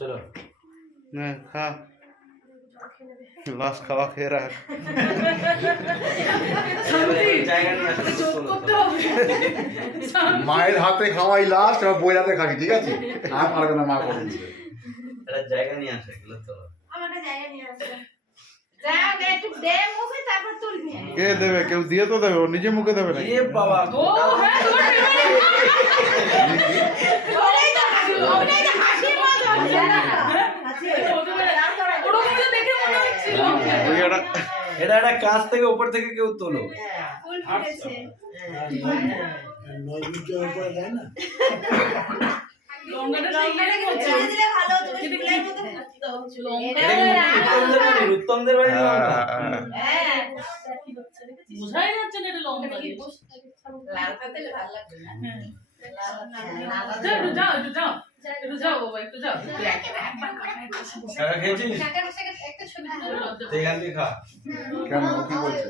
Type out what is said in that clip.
চলো। নে খা। লাস্ট খাওয়া খেয়ে রাখ। মায়ের হাতে খাওয়াই লাস্ট এবার বই হাতে খাবি ঠিক আছে? আর পারবে না মা করে দিবে। একটা জায়গা নিয়ে আসো এগুলো তুলবি। কে দেবে? কেউ দিয়ে তো দেবে ও নিজে মুখে দেবে না বাবা ও হ্যাঁ এটা একটা কাছ থেকে উপর থেকে কেউ তোলো। উত্তমদের বাড়ির উত্তমদের বাড়ির লঙ্কা বোঝাই যাচ্ছে না এটা লঙ্কা। দিয়ে। ভালো লাগবে না। যাও, যাও। কেন? কেমন কি বলছে?